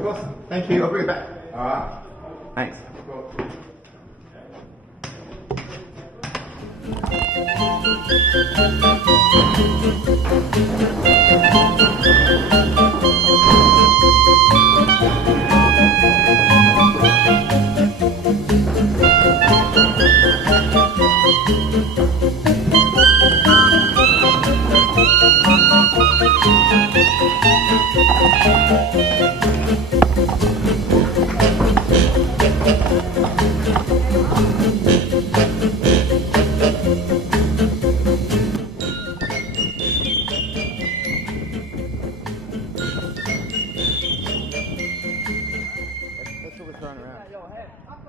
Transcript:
Of course. Thank you. I'll bring it back. All right. Thanks. Cool.